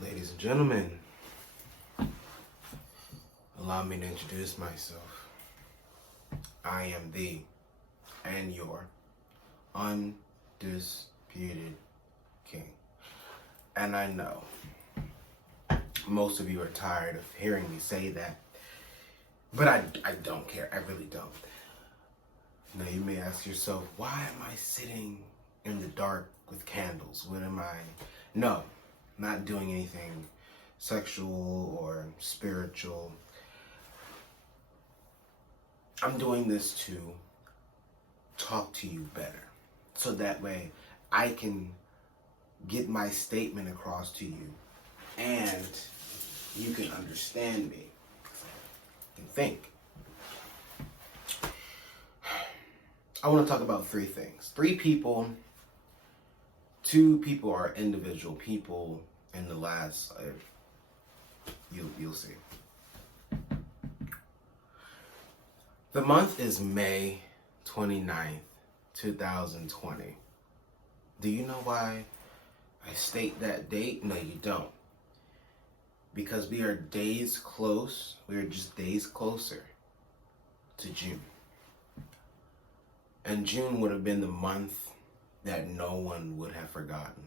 Ladies and gentlemen, allow me to introduce myself. I am the and your undisputed king. And I know most of you are tired of hearing me say that, but I don't care. I really don't. Now you may ask yourself, why am I sitting in the dark with candles? What am I? No, not doing anything sexual or spiritual. I'm doing this to talk to you better, so that way I can get my statement across to you and you can understand me and think. I want to talk about three things. Three people. Two people are individual people in the last, you'll see. The month is May 29th, 2020. Do you know why I state that date? No, you don't. Because we are days close, we are just days closer to June. And June would have been the month that no one would have forgotten.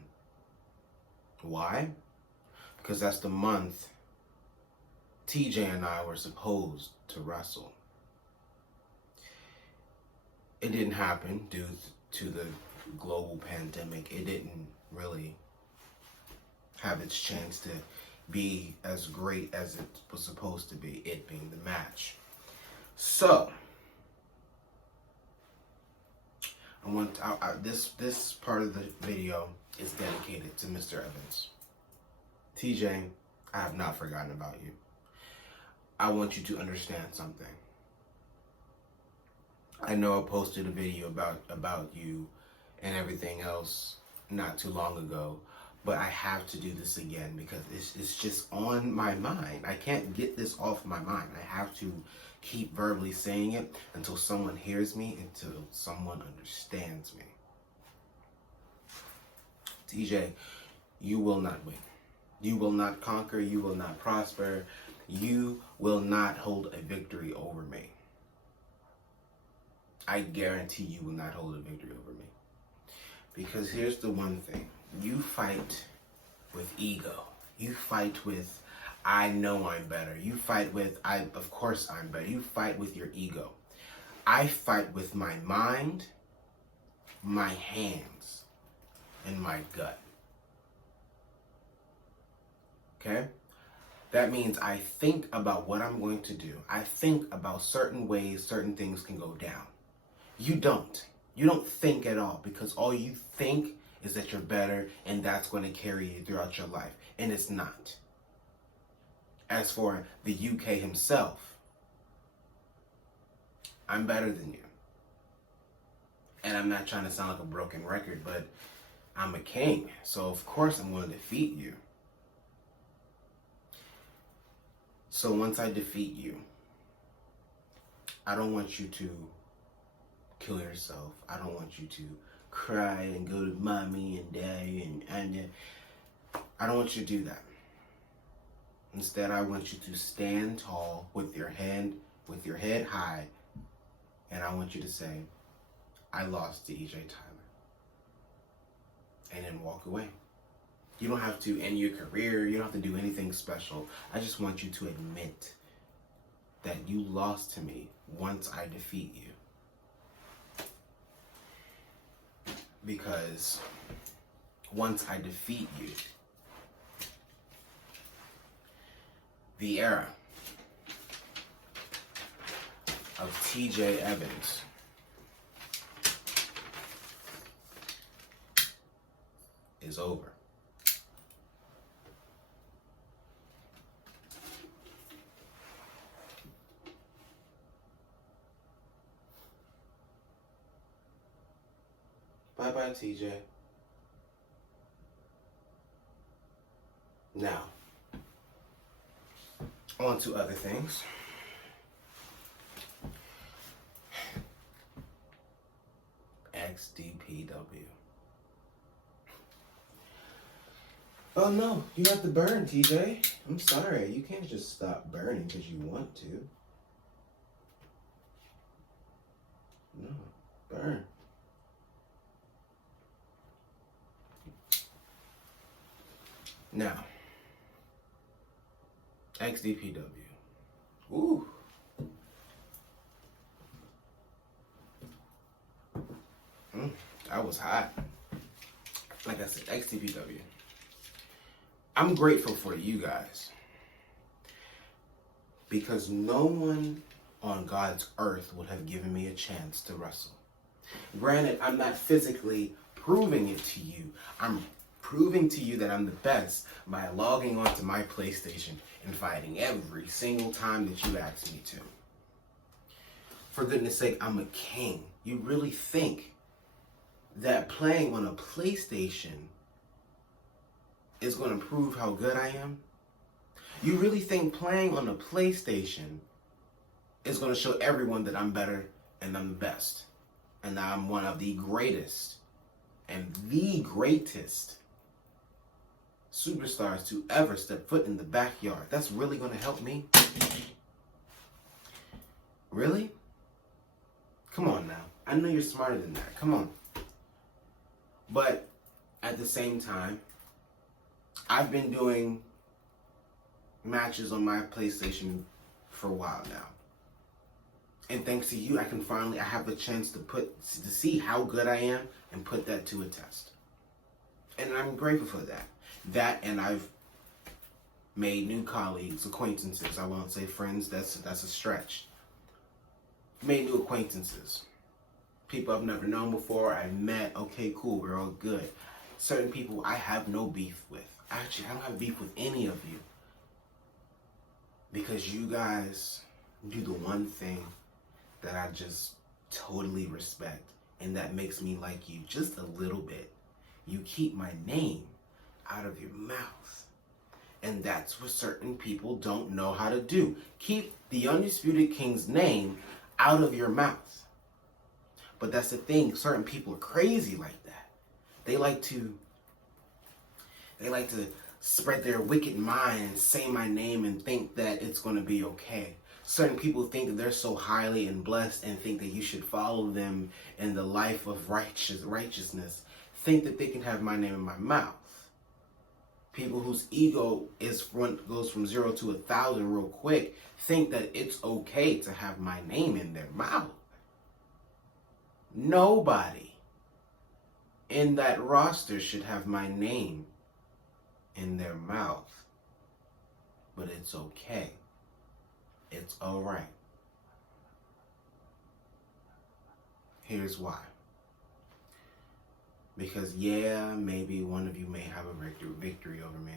Why? Because that's the month TJ and I were supposed to wrestle. It didn't happen due to the global pandemic. It didn't really have its chance to be as great as it was supposed to be, it being the match. So, this part of the video is dedicated to Mr. Evans. TJ, I have not forgotten about you. I want you to understand something. I know I posted a video about you and everything else not too long ago, but I have to do this again because it's just on my mind. I can't get this off my mind. I have to keep verbally saying it until someone hears me, until someone understands me. TJ, you will not win. You will not conquer. You will not prosper. You will not hold a victory over me. I guarantee you will not hold a victory over me. Because here's the one thing. You fight with ego. You fight with, I know I'm better. You fight with, of course I'm better. You fight with your ego. I fight with my mind, my hands, and my gut. Okay? That means I think about what I'm going to do. I think about certain ways certain things can go down. You don't. You don't think at all, because all you think is that you're better and that's going to carry you throughout your life. And it's not. As for the UK himself, I'm better than you. And I'm not trying to sound like a broken record, but I'm a king. So of course I'm going to defeat you. So once I defeat you, I don't want you to kill yourself. I don't want you to cry and go to mommy and daddy and I don't want you to do that. Instead, I want you to stand tall with your head high, and I want you to say, I lost to EJ Tyler. And then walk away. You don't have to end your career. You don't have to do anything special. I just want you to admit that you lost to me once I defeat you. Because once I defeat you, the era of TJ Evans is over. Bye-bye, TJ. Now, on to other things. XDPW. Oh no, you have to burn, TJ. I'm sorry, you can't just stop burning because you want to. No, burn. Now, XDPW. Ooh. That was hot. Like I said, XDPW. I'm grateful for you guys. Because no one on God's earth would have given me a chance to wrestle. Granted, I'm not physically proving it to you. I'm proving to you that I'm the best by logging onto my PlayStation and fighting every single time that you ask me to. For goodness sake, I'm a king. You really think that playing on a PlayStation is going to prove how good I am? You really think playing on a PlayStation is going to show everyone that I'm better and I'm the best and I'm one of the greatest and the greatest superstars to ever step foot in the backyard? That's really going to help me? Really? Come on now. I know you're smarter than that. Come on. But at the same time, I've been doing matches on my PlayStation for a while now. And thanks to you, I have the chance to see how good I am and put that to a test. And I'm grateful for that. That, and I've made new colleagues, acquaintances. I won't say friends, that's a stretch. Made new acquaintances. People I've never known before, I've met. Okay, cool, we're all good. Certain people I have no beef with. Actually, I don't have beef with any of you. Because you guys do the one thing that I just totally respect, and that makes me like you just a little bit. You keep my name out of your mouth. And that's what certain people don't know how to do. Keep the Undisputed King's name out of your mouth. But that's the thing, certain people are crazy like that. They like to spread their wicked mind and say my name and think that it's going to be okay. Certain people think that they're so highly and blessed and think that you should follow them in the life of righteousness. Think that they can have my name in my mouth. People whose ego goes from 0 to 1,000 real quick think that it's okay to have my name in their mouth. Nobody in that roster should have my name in their mouth. But it's okay. It's alright. Here's why. Because yeah, maybe one of you may have a victory over me.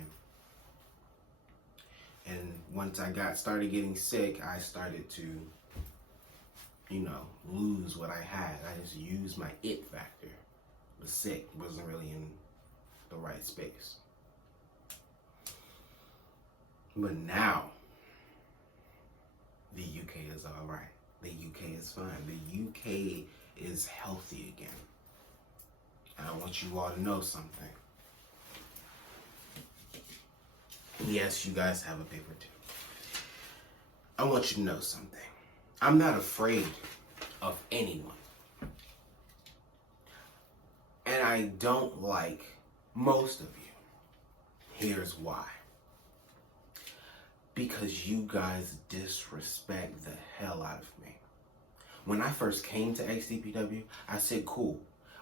And once I started getting sick, I started to, lose what I had. I just used my it factor. Was sick, wasn't really in the right space. But now, the UK is all right. The UK is fine. The UK is healthy again. And I want you all to know something. Yes, you guys have a paper too. I want you to know something. I'm not afraid of anyone. And I don't like most of you. Here's why. Because you guys disrespect the hell out of me. When I first came to XDPW, I said, cool.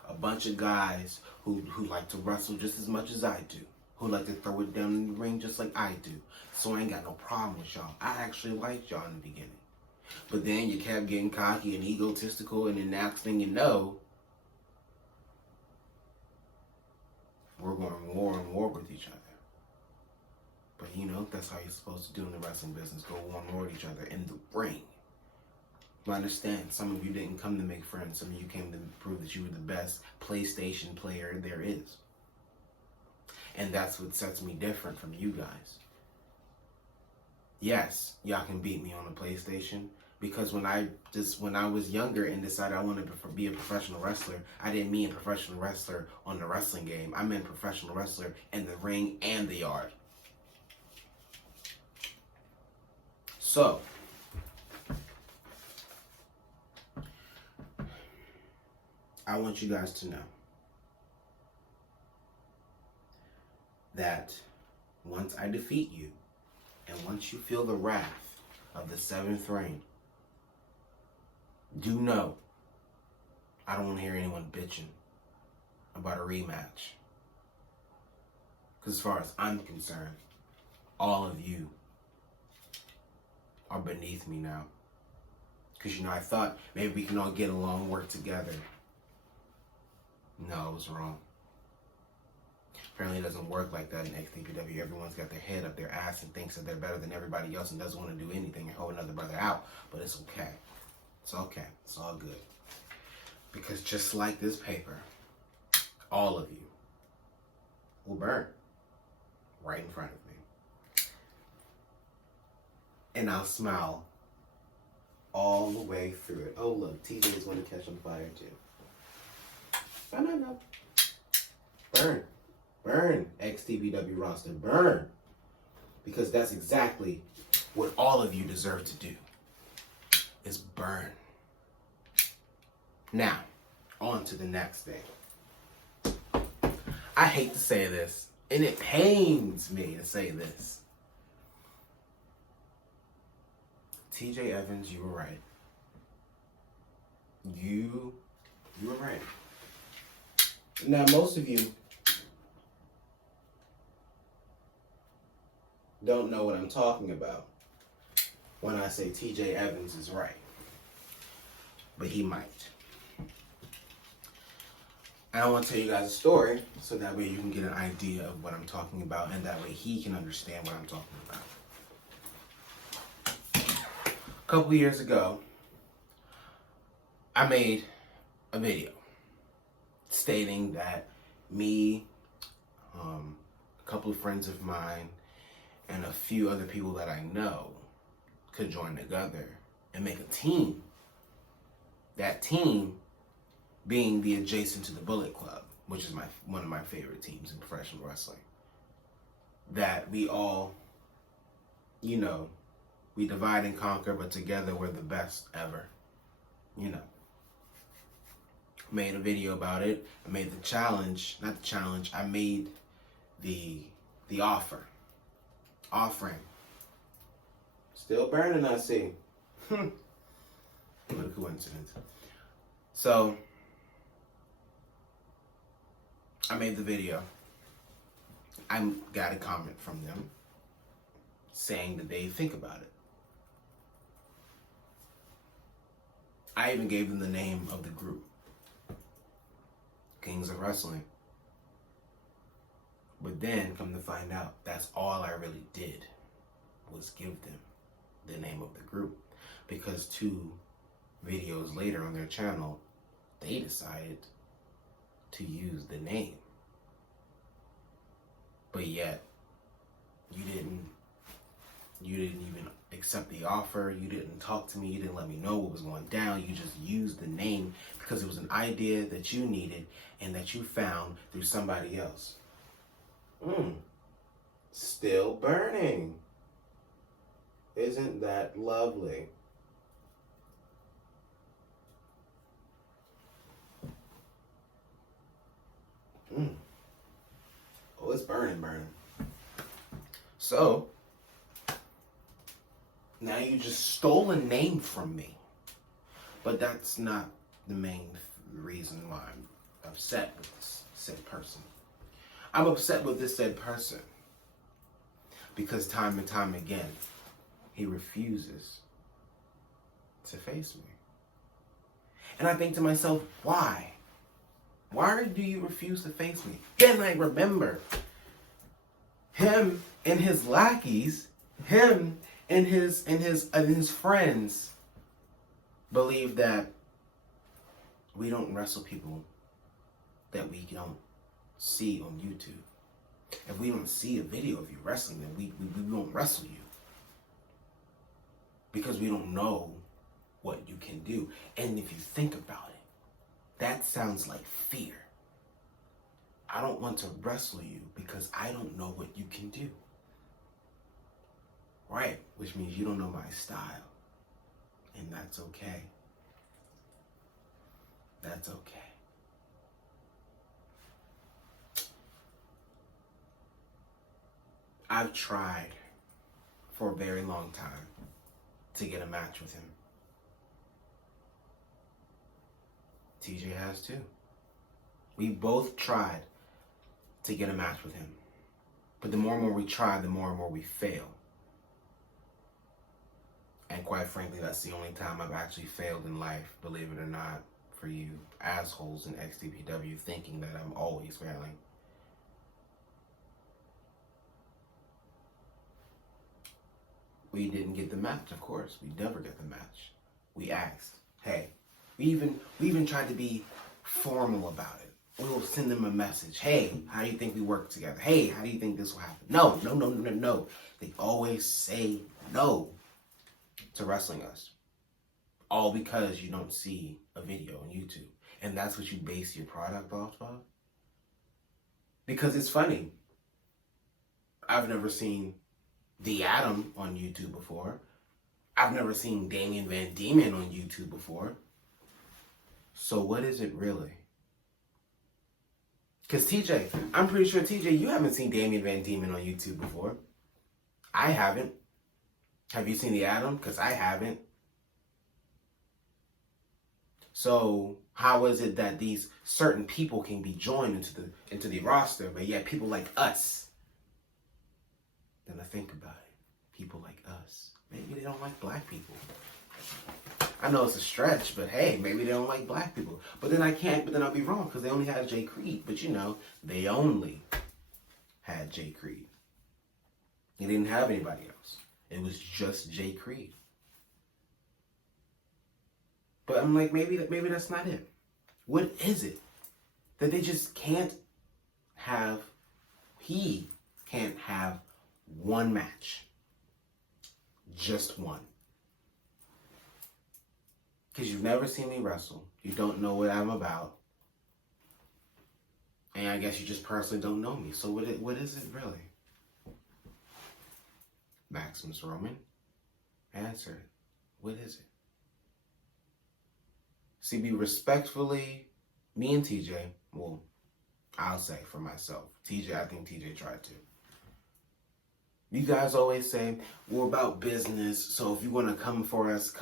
A bunch of guys who like to wrestle just as much as I do. Who like to throw it down in the ring just like I do. So I ain't got no problem with y'all. I actually liked y'all in the beginning. But then you kept getting cocky and egotistical, and then next thing you know, we're going war on war with each other. But that's how you're supposed to do in the wrestling business. Go on war with each other in the ring. I understand some of you didn't come to make friends. Some of you came to prove that you were the best PlayStation player there is. And that's what sets me different from you guys. Yes, y'all can beat me on the PlayStation. Because when I was younger and decided I wanted to be a professional wrestler, I didn't mean professional wrestler on the wrestling game. I meant professional wrestler in the ring and the yard. So, I want you guys to know that once I defeat you, and once you feel the wrath of the 7th reign, do know I don't want to hear anyone bitching about a rematch. Because as far as I'm concerned, all of you are beneath me now. Because, I thought maybe we can all get along, work together. No, I was wrong. Apparently it doesn't work like that in XTPW. Everyone's got their head up their ass and thinks that they're better than everybody else and doesn't want to do anything and hold another brother out. But it's okay. It's okay. It's all good. Because just like this paper, all of you will burn right in front of me. And I'll smile all the way through it. Oh, look, TJ's going to catch on fire too. No. Burn. Burn, XTBW roster. Burn. Because that's exactly what all of you deserve to do. Is burn. Now, on to the next thing. I hate to say this, and it pains me to say this. TJ Evans, you were right. You were right. Now, most of you don't know what I'm talking about when I say TJ Evans is right. But he might. And I want to tell you guys a story so that way you can get an idea of what I'm talking about and that way he can understand what I'm talking about. A couple years ago, I made a video stating that me, a couple of friends of mine, and a few other people that I know could join together and make a team. That team being the Adjacent to the Bullet Club, which is one of my favorite teams in professional wrestling. That we all, we divide and conquer, but together we're the best ever. Made a video about it. I made the challenge, not the challenge, I made the offering. Still burning, I see. What a coincidence. So, I made the video. I got a comment from them saying that they think about it. I even gave them the name of the group, Kings of Wrestling. But then, come to find out, that's all I really did was give them the name of the group. Because 2 videos later on their channel, they decided to use the name. But yet, you didn't even accept the offer. You didn't talk to me. You didn't let me know what was going down. You just used the name because it was an idea that you needed and that you found through somebody else. Still burning. Isn't that lovely? Oh, it's burning. So, now you just stole a name from me. But that's not the main reason why I'm upset with this said person. I'm upset with this said person because time and time again, he refuses to face me. And I think to myself, why? Why do you refuse to face me? Then I remember him and his lackeys, him and his friends believe that we don't wrestle people that we don't see on YouTube. If we don't see a video of you wrestling, then we won't wrestle you. because we don't know what you can do. And if you think about it, that sounds like fear. I don't want to wrestle you because I don't know what you can do. Right? Which means you don't know my style. And that's okay. That's okay. I've tried for a very long time to get a match with him. TJ has too. We both tried to get a match with him. But the more and more we try, the more and more we fail. And quite frankly, that's the only time I've actually failed in life, believe it or not, for you assholes in XDPW thinking that I'm always failing. We didn't get the match, of course. We never get the match. We asked, hey, we even tried to be formal about it. We'll send them a message. Hey, how do you think we work together? Hey, how do you think this will happen? No. They always say no to wrestling us. All because you don't see a video on YouTube. And that's what you base your product off of? Because it's funny. I've never seen The Atom on YouTube before. I've never seen Damian Van Diemen on YouTube before. So what is it really? Because TJ, I'm pretty sure TJ, you haven't seen Damian Van Diemen on YouTube before. I haven't. Have you seen The Atom? Because I haven't. So how is it that these certain people can be joined into the roster, but yet people like us? Then I think about it. People like us. Maybe they don't like black people. I know it's a stretch, but hey, maybe they don't like black people. But then I'll be wrong because they only had Jay Creed. But you know, they only had Jay Creed. They didn't have anybody else. It was just Jay Creed. But I'm like, maybe that's not it. What is it that they just can't have? He can't have one match. Just one. Because you've never seen me wrestle. You don't know what I'm about. And I guess you just personally don't know me. So what is it really? Maximus Roman? Answer it. What is it? CB, respectfully, me and TJ, well, I'll say for myself. TJ, I think TJ tried to. You guys always say, we're about business, so if you want to come for us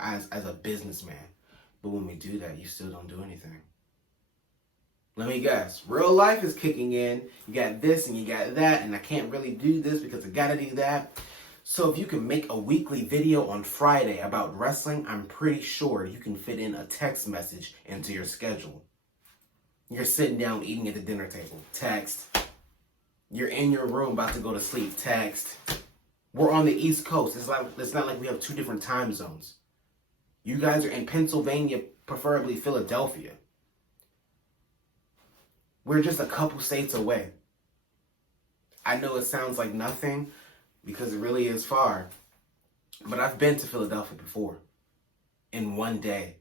as a businessman. But when we do that, you still don't do anything. Let me guess. Real life is kicking in. You got this and you got that, and I can't really do this because I got to do that. So if you can make a weekly video on Friday about wrestling, I'm pretty sure you can fit in a text message into your schedule. You're sitting down eating at the dinner table. Text. You're in your room about to go to sleep. Text. We're on the East Coast. It's not like we have two different time zones. You guys are in Pennsylvania, preferably Philadelphia. We're just a couple states away. I know it sounds like nothing because it really is far. But I've been to Philadelphia before in one day.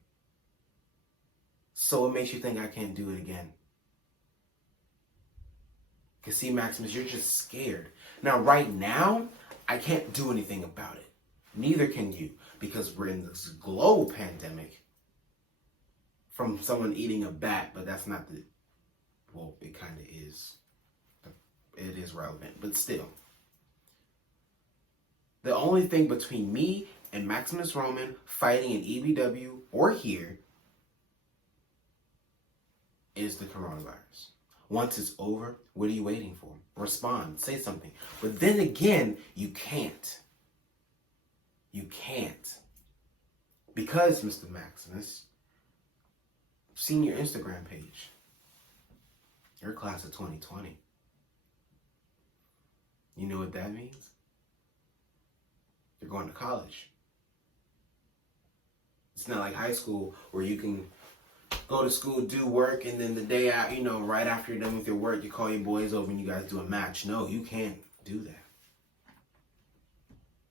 So what makes you think I can't do it again? Because see, Maximus, you're just scared. Now, right now, I can't do anything about it. Neither can you. Because we're in this global pandemic from someone eating a bat. But that's not the... Well, it kind of is. It is relevant. But still. The only thing between me and Maximus Roman fighting in EBW or here is the coronavirus. Once it's over, what are you waiting for? Respond. Say something. But then again, you can't. You can't. Because, Mr. Maximus, I've seen your Instagram page. You're class of 2020. You know what that means? You're going to college. It's not like high school where you can go to school, do work, and then the day out, right after you're done with your work, you call your boys over and you guys do a match. No, you can't do that.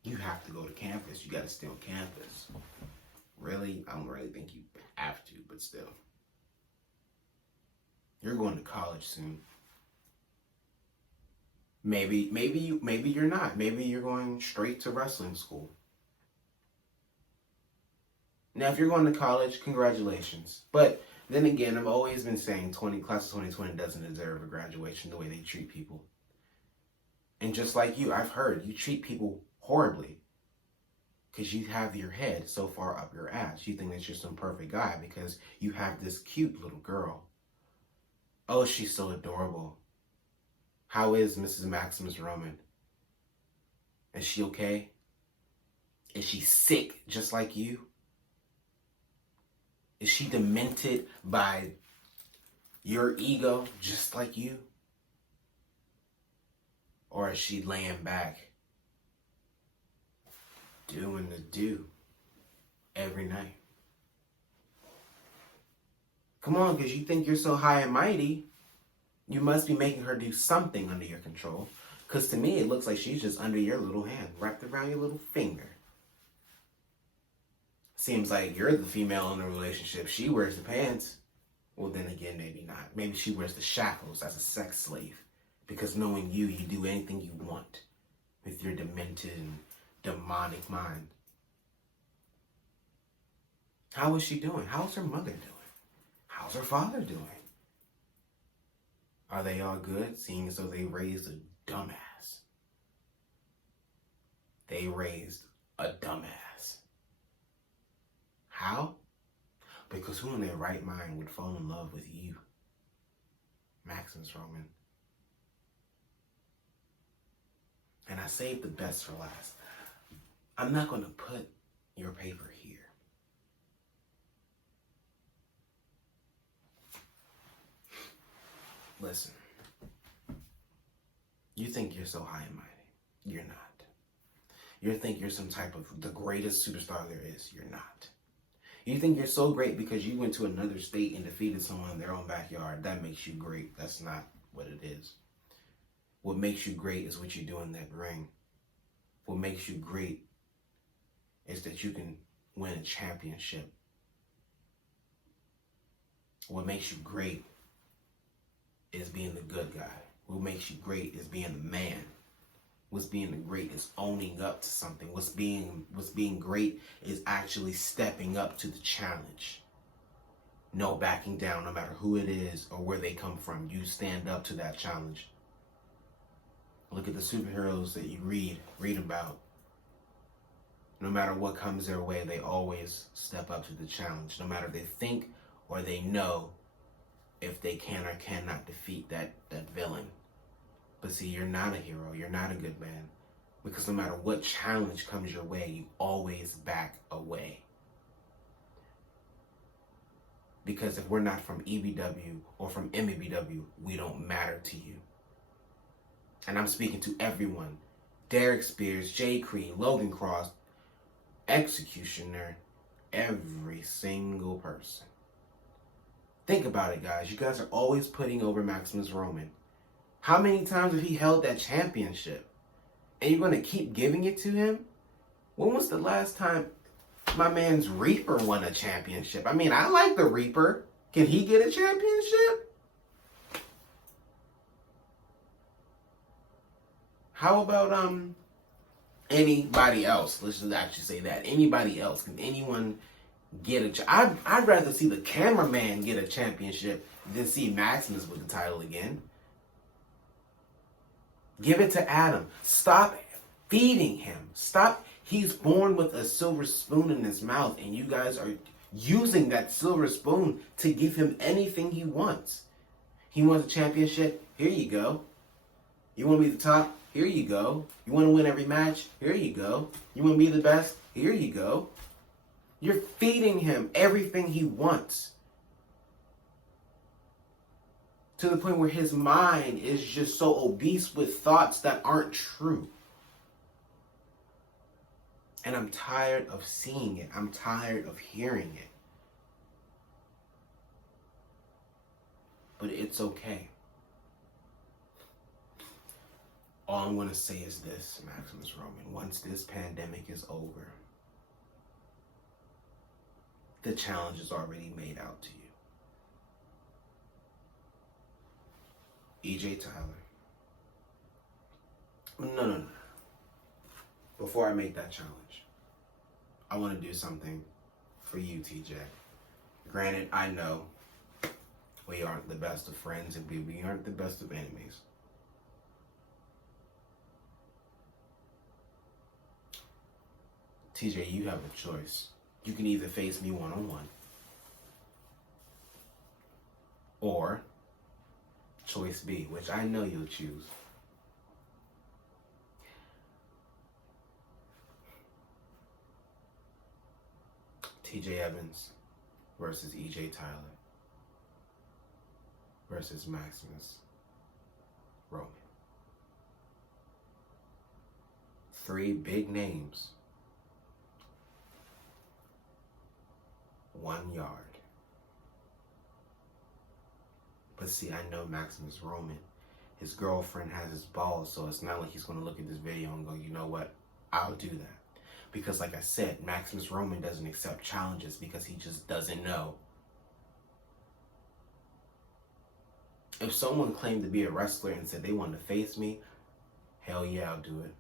You have to go to campus. You got to stay on campus. Really? I don't really think you have to, but still. You're going to college soon. Maybe you're not. Maybe you're going straight to wrestling school. Now, if you're going to college, congratulations. But then again, I've always been saying class of 2020 doesn't deserve a graduation the way they treat people. And just like you, I've heard you treat people horribly because you have your head so far up your ass. You think that you're some perfect guy because you have this cute little girl. Oh, she's so adorable. How is Mrs. Maximus Roman? Is she okay? Is she sick just like you? Is she demented by your ego just like you? Or is she laying back, doing the do every night? Come on, because you think you're so high and mighty, you must be making her do something under your control. Because to me, it looks like she's just under your little hand, wrapped around your little finger. Seems like you're the female in the relationship. She wears the pants. Well, then again, maybe not. Maybe she wears the shackles as a sex slave. Because knowing you, you do anything you want with your demented and demonic mind. How is she doing? How's her mother doing? How's her father doing? Are they all good, seeing as though they raised a dumbass? They raised a dumbass. How? Because who in their right mind would fall in love with you, Maximus Roman? And I saved the best for last. I'm not going to put your paper here. Listen. You think you're so high and mighty. You're not. You think you're some type of the greatest superstar there is. You're not. You think you're so great because you went to another state and defeated someone in their own backyard. That makes you great. That's not what it is. What makes you great is what you do in that ring. What makes you great is that you can win a championship. What makes you great is being the good guy. What makes you great is being the man. What's being the great is owning up to something. What's being great is actually stepping up to the challenge. No backing down, no matter who it is or where they come from. You stand up to that challenge. Look at the superheroes that you read about. No matter what comes their way, they always step up to the challenge. No matter if they think or they know if they can or cannot defeat that villain. But see, you're not a hero. You're not a good man. Because no matter what challenge comes your way, you always back away. Because if we're not from EBW or from MEBW, we don't matter to you. And I'm speaking to everyone. Derek Spears, Jay Creed, Logan Cross, Executioner, every single person. Think about it, guys. You guys are always putting over Maximus Roman. How many times have he held that championship? And you're going to keep giving it to him? When was the last time my man's Reaper won a championship? I mean, I like the Reaper. Can he get a championship? How about anybody else? Let's just actually say that. Anybody else? Can anyone get a I'd rather see the cameraman get a championship than see Maximus with the title again. Give it to Adam. Stop feeding him. Stop. He's born with a silver spoon in his mouth, and you guys are using that silver spoon to give him anything he wants. He wants a championship? Here you go. You want to be the top? Here you go. You want to win every match? Here you go. You want to be the best? Here you go. You're feeding him everything he wants. To the point where his mind is just so obese with thoughts that aren't true. And I'm tired of seeing it. I'm tired of hearing it. But it's okay. All I'm going to say is this, Maximus Roman. Once this pandemic is over, the challenge is already made out to you. EJ Tyler. No. Before I make that challenge, I want to do something for you, TJ. Granted, I know we aren't the best of friends and we aren't the best of enemies. TJ, you have a choice. You can either face me one-on-one, or choice B, which I know you'll choose. TJ Evans versus EJ Tyler versus Maximus Roman. 3 big names. 1 yard. But see, I know Maximus Roman. His girlfriend has his balls, so it's not like he's going to look at this video and go, you know what, I'll do that. Because like I said, Maximus Roman doesn't accept challenges because he just doesn't know. If someone claimed to be a wrestler and said they wanted to face me, hell yeah, I'll do it.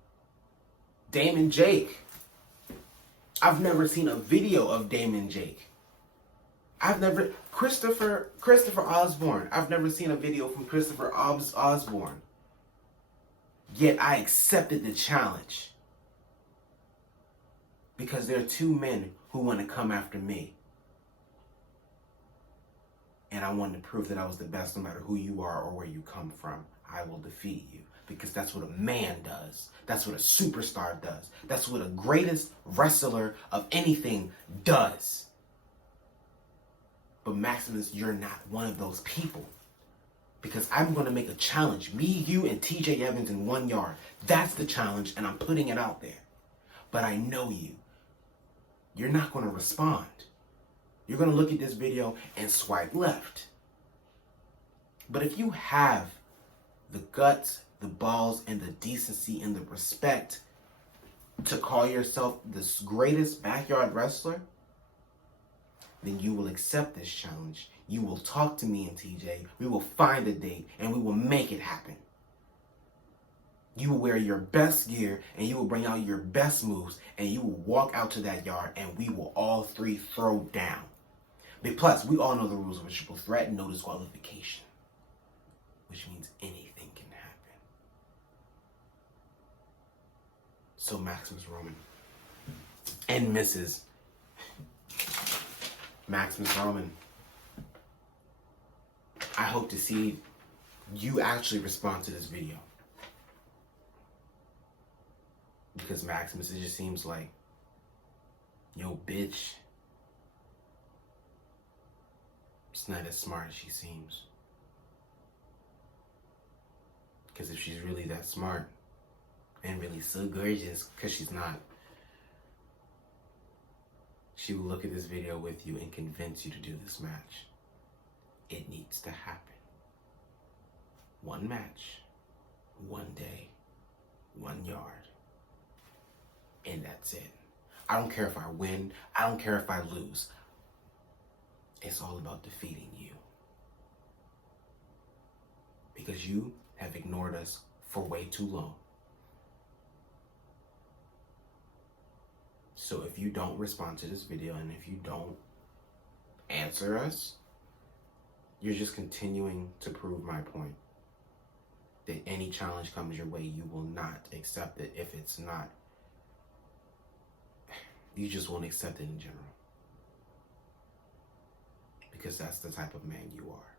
Damon Jake. I've never seen a video of Damon Jake. Christopher Osborne. I've never seen a video from Christopher Osborne. Yet I accepted the challenge. Because there are 2 men who want to come after me. And I wanted to prove that I was the best no matter who you are or where you come from. I will defeat you. Because that's what a man does. That's what a superstar does. That's what a greatest wrestler of anything does. But Maximus, you're not one of those people. Because I'm going to make a challenge. Me, you, and TJ Evans in 1 yard. That's the challenge, and I'm putting it out there. But I know you. You're not going to respond. You're going to look at this video and swipe left. But if you have the guts, the balls, and the decency and the respect to call yourself the greatest backyard wrestler, then you will accept this challenge. You will talk to me and TJ. We will find a date and we will make it happen. You will wear your best gear and you will bring out your best moves and you will walk out to that yard and we will all 3 throw down. But plus, we all know the rules of a triple threat, no disqualification, which means anything can happen. So Maximus Roman and Mrs. Maximus Roman, I hope to see you actually respond to this video. Because Maximus, it just seems like, yo, bitch, it's not as smart as she seems. Because if she's really that smart and really so gorgeous, because she's not, she will look at this video with you and convince you to do this match. It needs to happen. 1 match, 1 day, 1 yard. And that's it. I don't care if I win. I don't care if I lose. It's all about defeating you. Because you have ignored us for way too long. So if you don't respond to this video and if you don't answer us, you're just continuing to prove my point. That any challenge comes your way, you will not accept it. If it's not, you just won't accept it in general. Because that's the type of man you are.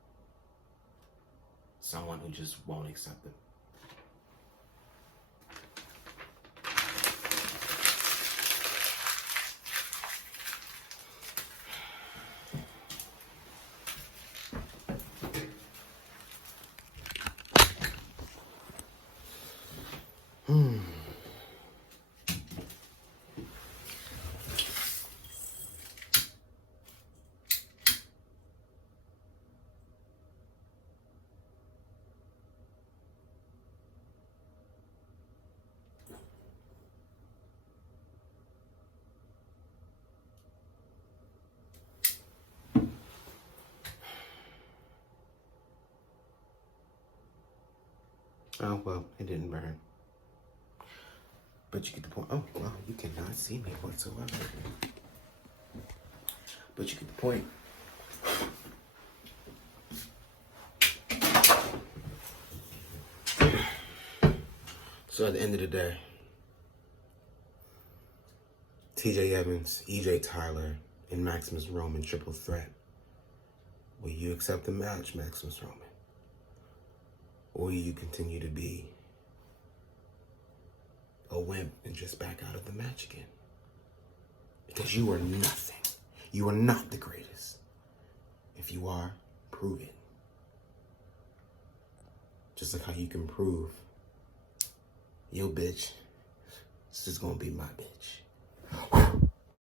Someone who just won't accept it. Oh, well, it didn't burn. But you get the point. Oh, well, you cannot see me whatsoever. But you get the point. So at the end of the day, TJ Evans, EJ Tyler, and Maximus Roman triple threat. Will you accept the match, Maximus Roman? Or will you continue to be a wimp and just back out of the match again? Because you are nothing. You are not the greatest. If you are, prove it. Just like how you can prove your bitch is just gonna be my bitch.